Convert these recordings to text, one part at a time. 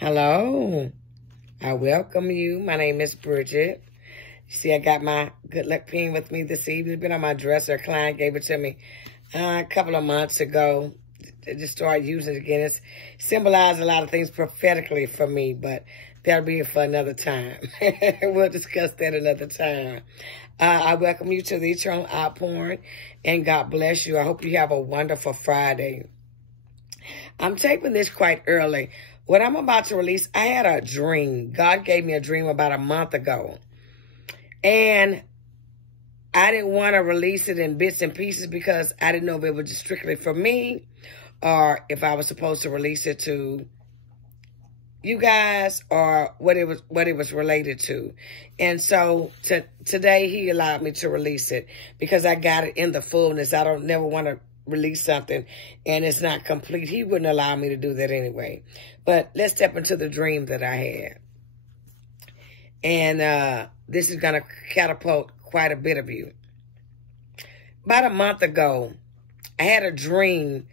Hello. I welcome you. My name is Bridget. See, I got my good luck pen with me this evening. It's been on my dresser. A client gave it to me a couple of months ago. I just started using it again. It's symbolized a lot of things prophetically for me, but that'll be for another time. We'll discuss that another time. I welcome you to the Eternal Outpouring, and God bless you. I hope you have a wonderful Friday. I'm taping this quite early. What I'm about to release, I had a dream. God gave me a dream about a month ago. And I didn't want to release it in bits and pieces because I didn't know if it was just strictly for me or if I was supposed to release it to you guys or what it was related to. And so today he allowed me to release it because I got it in the fullness. I don't never want to release something and it's not complete. He wouldn't allow me to do that anyway. But let's step into the dream that I had. And this is going to catapult quite a bit of you. About a month ago, I had a dream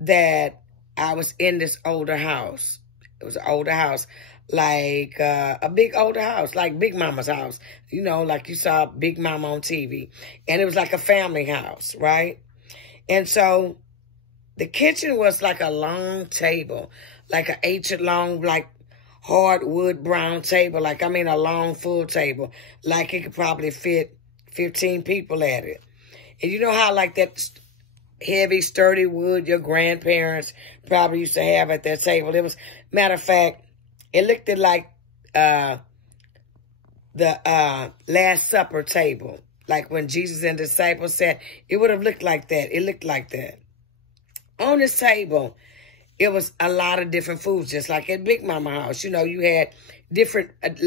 that I was in this older house. It was an older house, like a big older house, like Big Mama's house. You know, like you saw Big Mama on TV. And it was like a family house, right? And so the kitchen was like a long table, like an 8-foot long, like hardwood brown table. Like, I mean, a long full table. Like it could probably fit 15 people at it. And you know how like that heavy, sturdy wood your grandparents probably used to have at their table? It was, matter of fact, it looked like the Last Supper table. Like when Jesus and the disciples sat, it would have looked like that. It looked like that. On this table, it was a lot of different foods, just like at Big Mama house. You know, you had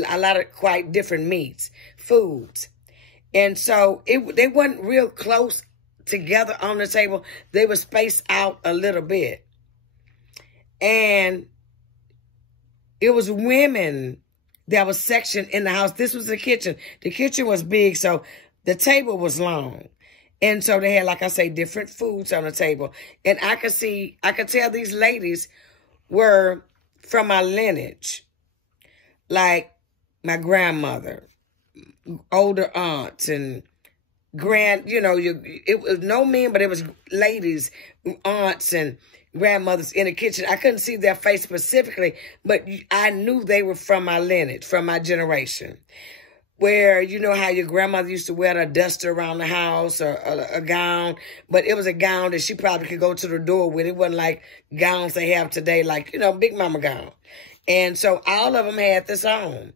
a lot of quite different meats, foods. And so they weren't real close together on the table. They were spaced out a little bit. And it was women that was sectioned in the house. This was the kitchen. The kitchen was big, so the table was long. And so they had, like I say, different foods on the table. And I could tell these ladies were from my lineage. Like my grandmother, older aunts and it was no men, but it was ladies, aunts and grandmothers in the kitchen. I couldn't see their face specifically, but I knew they were from my lineage, from my generation. Where, you know how your grandmother used to wear a duster around the house or a gown, but it was a gown that she probably could go to the door with. It wasn't like gowns they have today, like, you know, Big Mama gown. And so all of them had this on,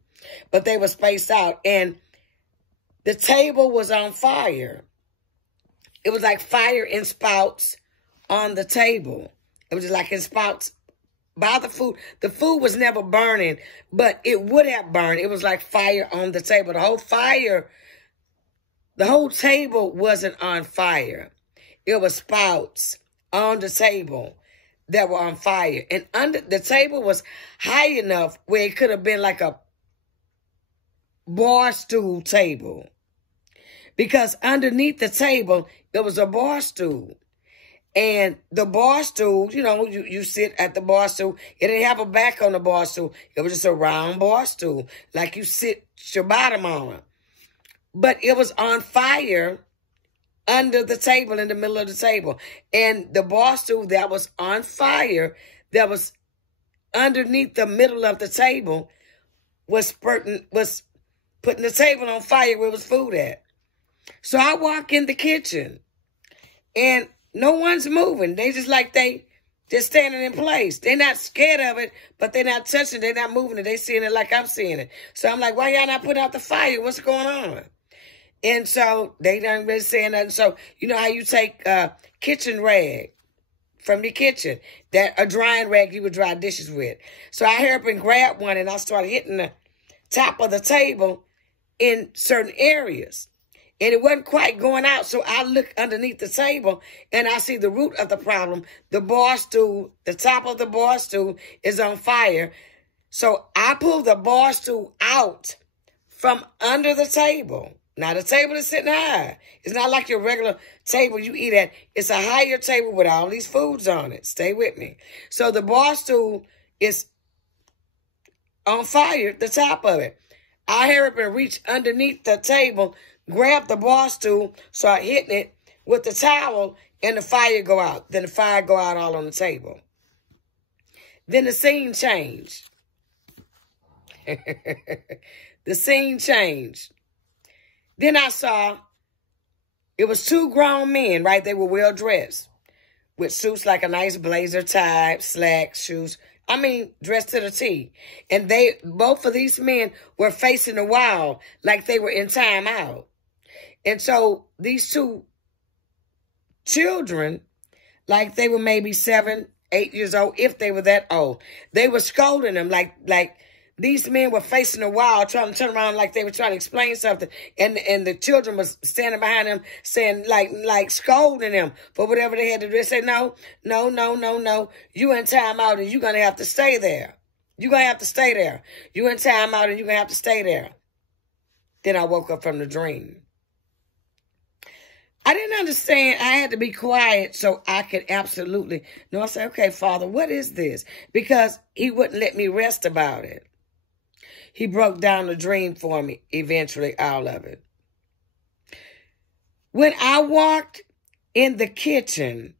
but they were spaced out. And the table was on fire. It was like fire in spouts on the table. It was just like in spouts by the food. The food was never burning, but it would have burned. It was like fire on the table. The whole table wasn't on fire. It was spouts on the table that were on fire. And under the table was high enough where it could have been like a bar stool table. Because underneath the table, there was a bar stool. And the bar stool, you know, you sit at the bar stool. It didn't have a back on the bar stool. It was just a round bar stool, like you sit your bottom on. But it was on fire under the table, in the middle of the table. And the bar stool that was on fire, that was underneath the middle of the table, was putting the table on fire where was food at. So I walk in the kitchen, and no one's moving. They just standing in place. They're not scared of it, but they're not touching it. They're not moving it. They seeing it like I'm seeing it. So I'm like, why y'all not put out the fire? What's going on? And so they don't really say nothing. So you know how you take a kitchen rag from the kitchen, a drying rag you would dry dishes with. So I hurried up and grabbed one, and I started hitting the top of the table in certain areas. And it wasn't quite going out, so I look underneath the table, and I see the root of the problem. The bar stool, the top of the bar stool is on fire. So I pulled the bar stool out from under the table. Now, the table is sitting high. It's not like your regular table you eat at. It's a higher table with all these foods on it. Stay with me. So the bar stool is on fire, the top of it. I hurried up and reached underneath the table, grabbed the bar stool, started hitting it with the towel, and the fire go out. Then the fire go out all on the table. Then the scene changed. The scene changed. Then I saw it was two grown men, right? They were well dressed with suits like a nice blazer tie, slacks, shoes. I mean, dressed to the T. And both of these men were facing the wall like they were in timeout. And so these two children, like they were maybe 7, 8 years old, if they were that old, they were scolding them like these men were facing the wall, trying to turn around like they were trying to explain something. And the children was standing behind them saying, like scolding them for whatever they had to do. They said, no. You in timeout and you're going to have to stay there. You're going to have to stay there. You in timeout and you're going to have to stay there. Then I woke up from the dream. I didn't understand. I had to be quiet so I could absolutely know. I said, okay, Father, what is this? Because he wouldn't let me rest about it. He broke down the dream for me, eventually, all of it. When I walked in the kitchen,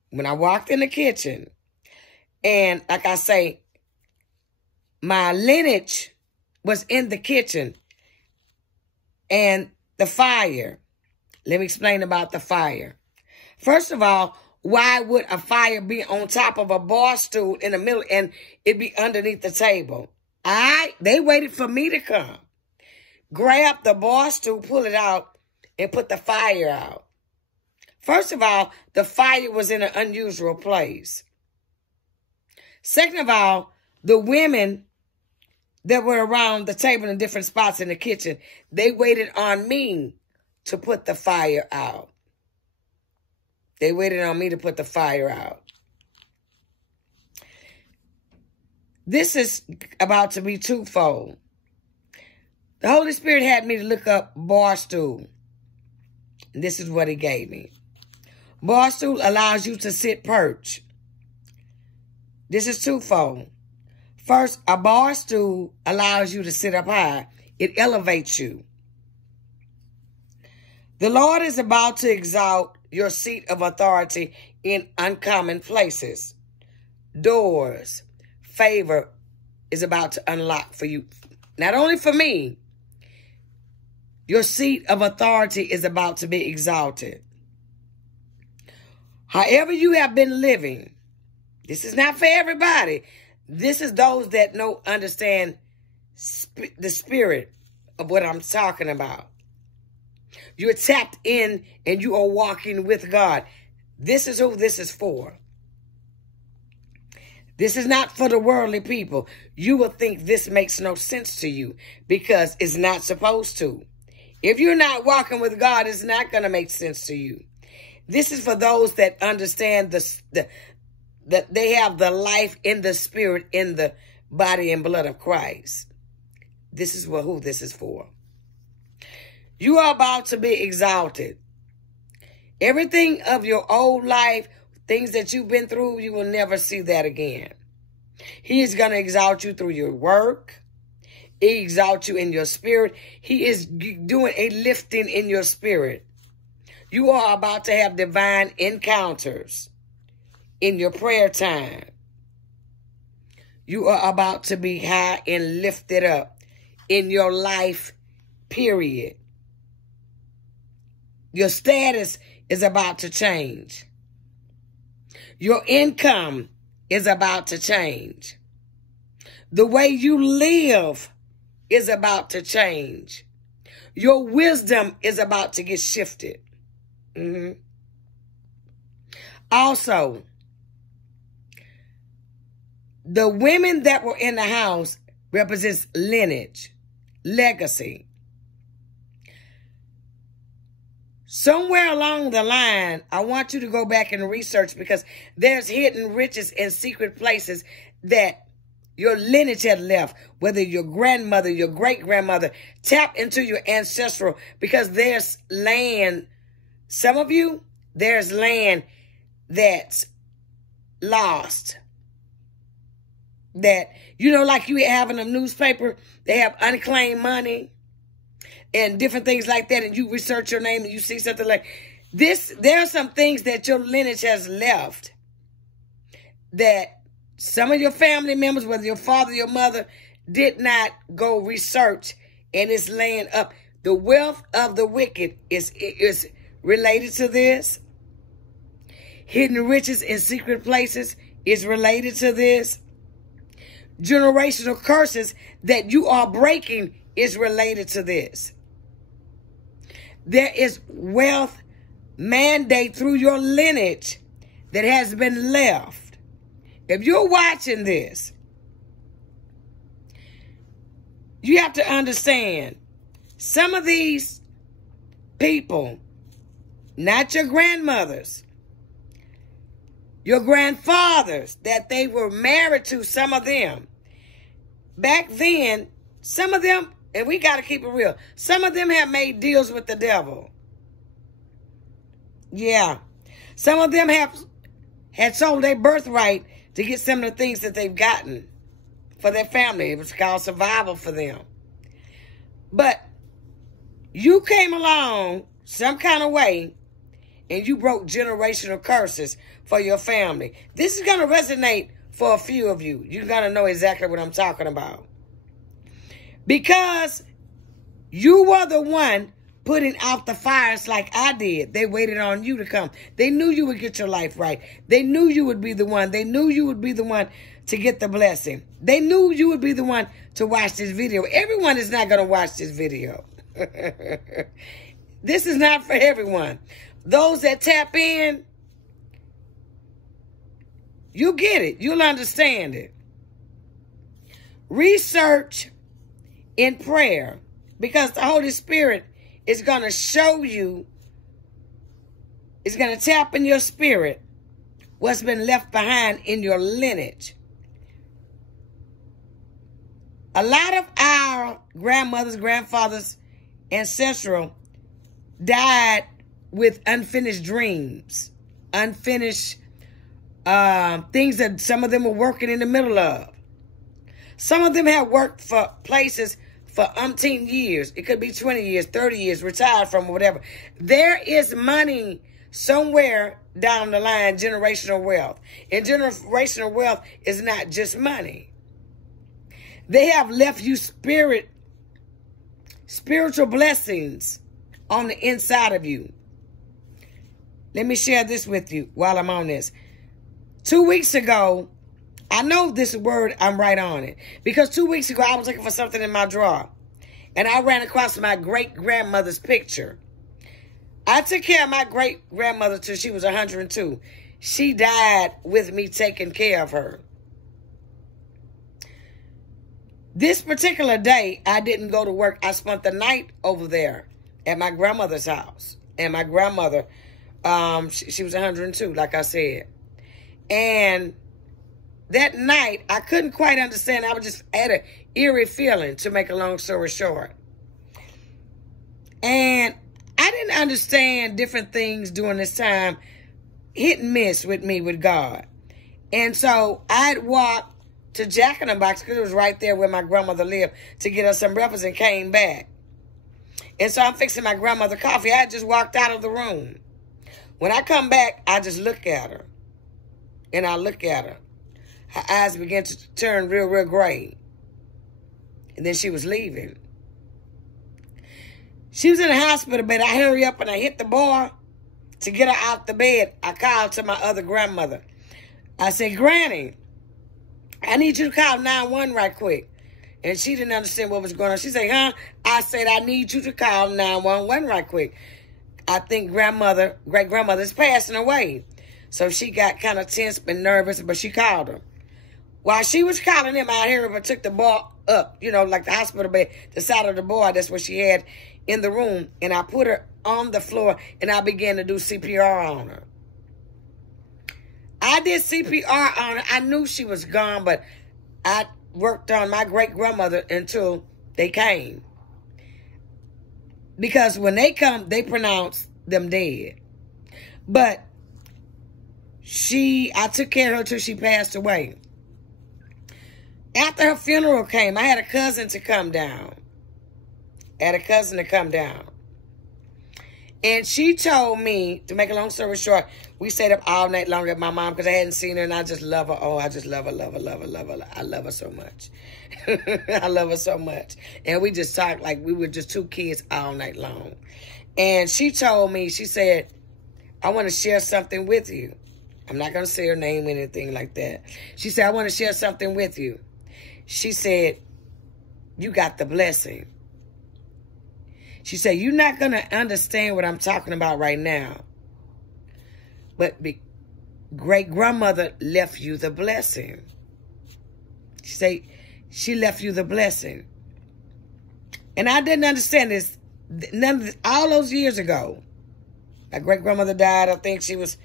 and like I say, my lineage was in the kitchen, and the fire. Let me explain about the fire. First of all, why would a fire be on top of a bar stool in the middle and it be underneath the table? They waited for me to come. Grab the bar stool, pull it out, and put the fire out. First of all, the fire was in an unusual place. Second of all, the women that were around the table in different spots in the kitchen, they waited on me to put the fire out. They waited on me to put the fire out. This is about to be twofold. The Holy Spirit had me to look up bar stool. And this is what he gave me. Bar stool allows you to sit perch. This is twofold. First, a bar stool allows you to sit up high. It elevates you. The Lord is about to exalt your seat of authority in uncommon places. Doors, favor is about to unlock for you. Not only for me, your seat of authority is about to be exalted. However you have been living, this is not for everybody. This is those that understand the spirit of what I'm talking about. You're tapped in and you are walking with God. This is who this is for. This is not for the worldly people. You will think this makes no sense to you because it's not supposed to. If you're not walking with God, it's not going to make sense to you. This is for those that understand that they have the life in the spirit, in the body and blood of Christ. This is who this is for. You are about to be exalted. Everything of your old life, things that you've been through, you will never see that again. He is going to exalt you through your work. He exalts you in your spirit. He is doing a lifting in your spirit. You are about to have divine encounters in your prayer time. You are about to be high and lifted up in your life, period. Your status is about to change. Your income is about to change. The way you live is about to change. Your wisdom is about to get shifted. Also, the women that were in the house represents lineage, legacy. Somewhere along the line, I want you to go back and research because there's hidden riches in secret places that your lineage had left, whether your grandmother, your great-grandmother. Tap into your ancestral because there's land. Some of you, there's land that's lost. that, you know, like you have in a newspaper, they have unclaimed money and different things like that, and you research your name and you see something like this. There are some things that your lineage has left that some of your family members, whether your father or your mother, did not go research, and it's laying up. The wealth of the wicked is related to this. Hidden riches in secret places is related to this. Generational curses that you are breaking is related to this. There is wealth mandate through your lineage that has been left. If you're watching this, you have to understand some of these people, not your grandmothers, your grandfathers that they were married to, some of them. Back then, some of them, and we got to keep it real, some of them have made deals with the devil. Yeah. Some of them had sold their birthright to get some of the things that they've gotten for their family. It was called survival for them. But you came along some kind of way and you broke generational curses for your family. This is going to resonate for a few of you. You're going to know exactly what I'm talking about. Because you were the one putting out the fires like I did. They waited on you to come. They knew you would get your life right. They knew you would be the one. They knew you would be the one to get the blessing. They knew you would be the one to watch this video. Everyone is not going to watch this video. This is not for everyone. Those that tap in, you get it. You'll understand it. Research in prayer, because the Holy Spirit is going to show you, it's going to tap in your spirit what's been left behind in your lineage. A lot of our grandmothers, grandfathers, ancestral died with unfinished dreams, unfinished things that some of them were working in the middle of. Some of them have worked for places for umpteen years. It could be 20 years, 30 years, retired from whatever. There is money somewhere down the line, generational wealth. And generational wealth is not just money. They have left you spiritual blessings on the inside of you. Let me share this with you while I'm on this. 2 weeks ago, I know this word, I'm right on it. Because 2 weeks ago, I was looking for something in my drawer. And I ran across my great-grandmother's picture. I took care of my great-grandmother till she was 102. She died with me taking care of her. This particular day, I didn't go to work. I spent the night over there at my grandmother's house. And my grandmother, she was 102, like I said. And that night, I couldn't quite understand. I was just had an eerie feeling, to make a long story short. And I didn't understand different things during this time, hit and miss with me, with God. And so I'd walk to Jack in the Box, because it was right there where my grandmother lived, to get her some breakfast, and came back. And so I'm fixing my grandmother coffee. I had just walked out of the room. When I come back, I just look at her. And I look at her. Her eyes began to turn real, real gray. And then she was leaving. She was in the hospital bed. I hurry up and I hit the bar to get her out the bed. I called to my other grandmother. I said, Granny, I need you to call 911 right quick. And she didn't understand what was going on. She said, huh? I said, I need you to call 911 right quick. I think great-grandmother is passing away. So she got kind of tense and nervous, but she called her. While she was calling him, I heard her took the bar up, you know, like the hospital bed, the side of the bar. That's what she had in the room. And I put her on the floor, and I began to do CPR on her. I did CPR on her. I knew she was gone, but I worked on my great-grandmother until they came. Because when they come, they pronounce them dead. But I took care of her till she passed away. After her funeral came, I had a cousin to come down. And she told me, to make a long story short, we stayed up all night long at my mom because I hadn't seen her, and I just love her. Oh, I just love her. I love her so much. I love her so much. And we just talked like we were just two kids all night long. And she told me, she said, I want to share something with you. I'm not going to say her name or anything like that. She said, I want to share something with you. She said, you got the blessing. She said, you're not going to understand what I'm talking about right now. But great-grandmother left you the blessing. She said, she left you the blessing. And I didn't understand this. All those years ago. My great-grandmother died, I think she was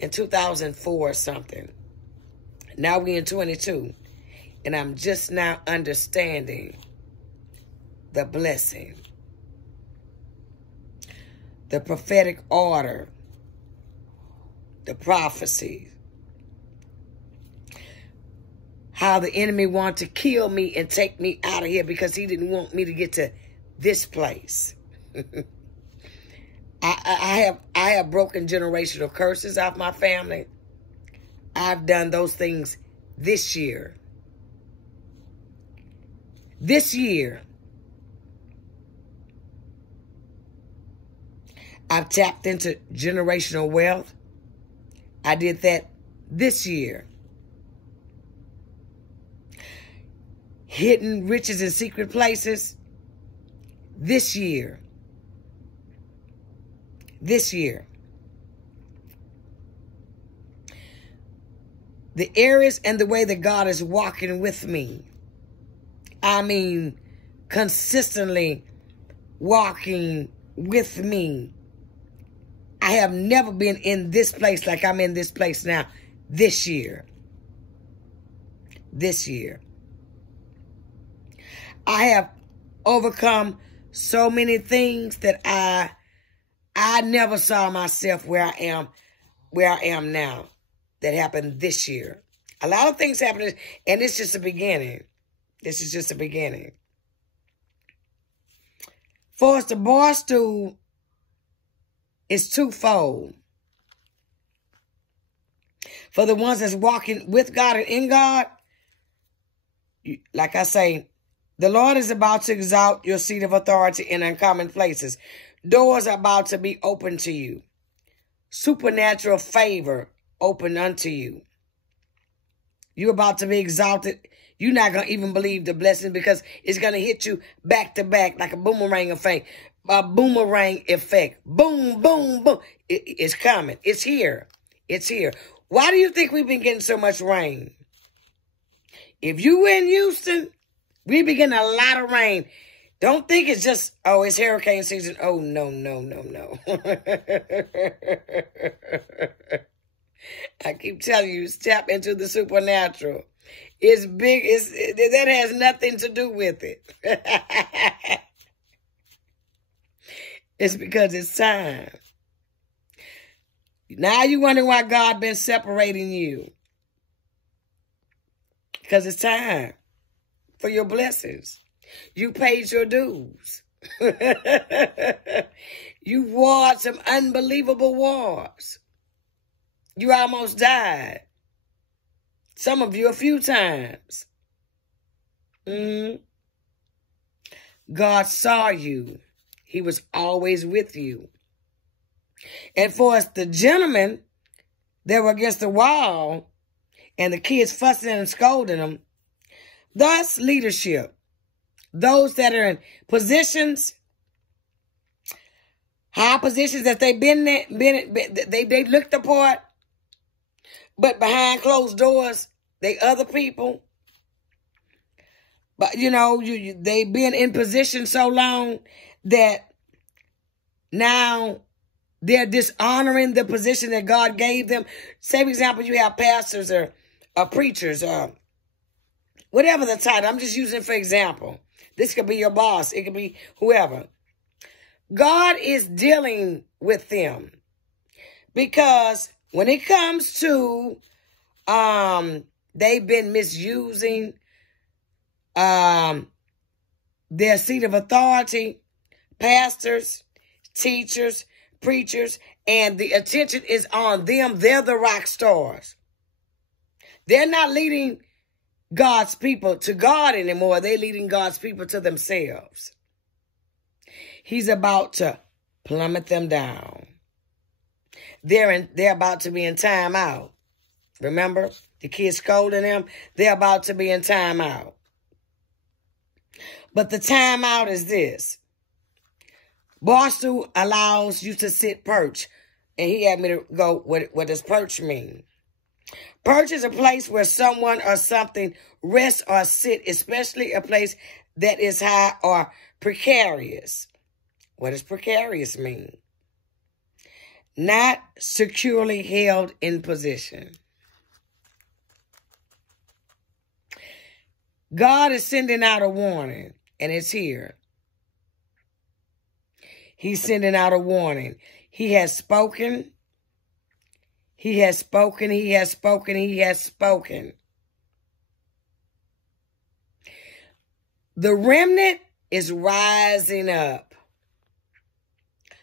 in 2004 or something. Now we in 22. And I'm just now understanding the blessing. The prophetic order. The prophecy. How the enemy wanted to kill me and take me out of here because he didn't want me to get to this place. I have broken generational curses off my family. I've done those things this year. This year. I've tapped into generational wealth. I did that this year. Hidden riches in secret places. This year. This year. The areas and the way that God is walking with me. I mean, consistently walking with me. I have never been in this place like I'm in this place now. This year. This year. I have overcome so many things that I never saw myself where I am now. That happened this year. A lot of things happened, and it's just the beginning. This is just the beginning. For us, the bar stool is twofold. For the ones that's walking with God and in God, like I say, the Lord is about to exalt your seat of authority in uncommon places. Doors are about to be open to you. Supernatural favor open unto you. You're about to be exalted. You're not going to even believe the blessing because it's going to hit you back to back like a boomerang effect. A boomerang effect. Boom, boom, boom. It's coming. It's here. It's here. Why do you think we've been getting so much rain? If you were in Houston, we've been getting a lot of rain. Don't think it's just, oh, it's hurricane season. Oh, no, no, no, no. I keep telling you, step into the supernatural. It's big. That has nothing to do with it. It's because it's time. Now you wonder why God been separating you. Because it's time for your blessings. You paid your dues. You warred some unbelievable wars. You almost died. Some of you a few times. God saw you. He was always with you. And for us, the gentlemen that were against the wall and the kids fussing and scolding them, thus leadership. Those that are in positions, high positions that they've been there, they looked the part, but behind closed doors, they other people. But, you know, they've been in position so long that now they're dishonoring the position that God gave them. Say, for example, you have pastors or preachers or whatever the title. I'm just using it for example. This could be your boss. It could be whoever. God is dealing with them. Because when it comes to they've been misusing their seat of authority, pastors, teachers, preachers, and the attention is on them. They're the rock stars. They're not leading God's people to God anymore. They're leading God's people to themselves. He's about to plummet them down. They're about to be in timeout. Remember the kids scolding them? They're about to be in timeout. But the timeout is this. Barstool allows you to sit perch. And he had me to go, what does perch mean? Perch is a place where someone or something rests or sit, especially a place that is high or precarious. What does precarious mean? Not securely held in position. God is sending out a warning, and it's here. He's sending out a warning. He has spoken. He has spoken. He has spoken. He has spoken. The remnant is rising up.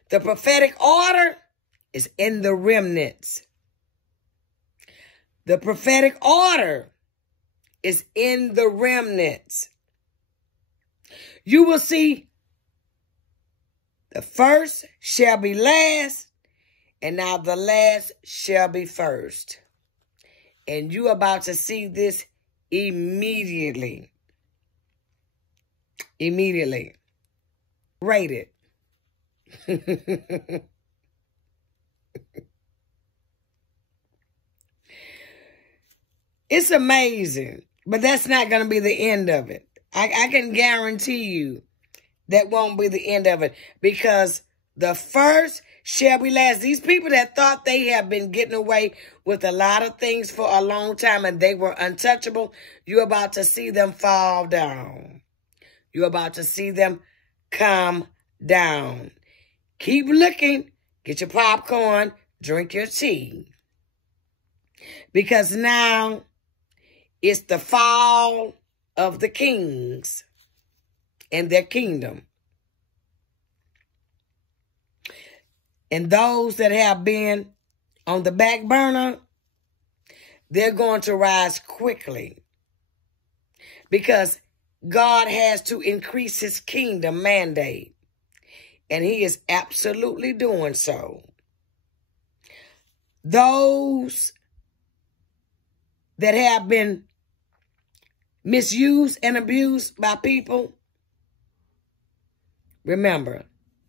The prophetic order is in the remnants. The prophetic order is in the remnants. You will see the first shall be last, and now the last shall be first. And you about to see this immediately. Immediately. Rate it. It's amazing, but that's not going to be the end of it. I can guarantee you that won't be the end of it, because the first shall be last. These people that thought they have been getting away with a lot of things for a long time and they were untouchable, you're about to see them fall down. You're about to see them come down. Keep looking. Get your popcorn. Drink your tea. Because now it's the fall of the kings and their kingdom. And those that have been on the back burner, they're going to rise quickly. Because God has to increase his kingdom mandate. And he is absolutely doing so. Those that have been misused and abused by people, remember,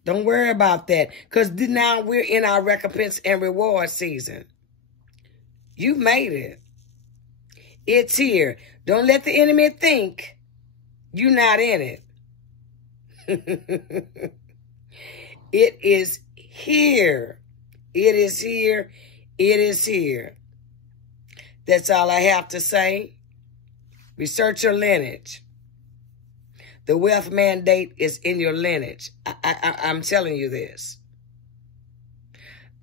don't worry about that, because now we're in our recompense and reward season. You've made it. It's here. Don't let the enemy think you're not in it. It is here. It is here. It is here. That's all I have to say. Research your lineage. The wealth mandate is in your lineage. I'm telling you this.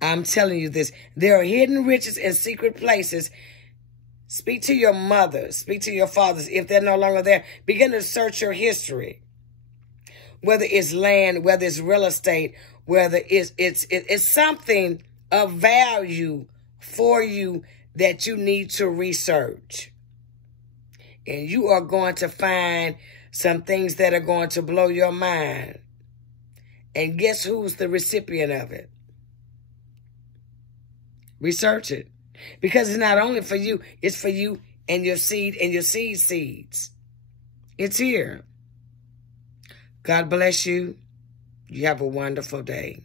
I'm telling you this. There are hidden riches in secret places. Speak to your mothers. Speak to your fathers. If they're no longer there, begin to search your history. Whether it's land, whether it's real estate, whether it's something of value for you that you need to research. And you are going to find some things that are going to blow your mind. And guess who's the recipient of it? Research it. Because it's not only for you, it's for you and your seed and your seed seeds. It's here. God bless you. You have a wonderful day.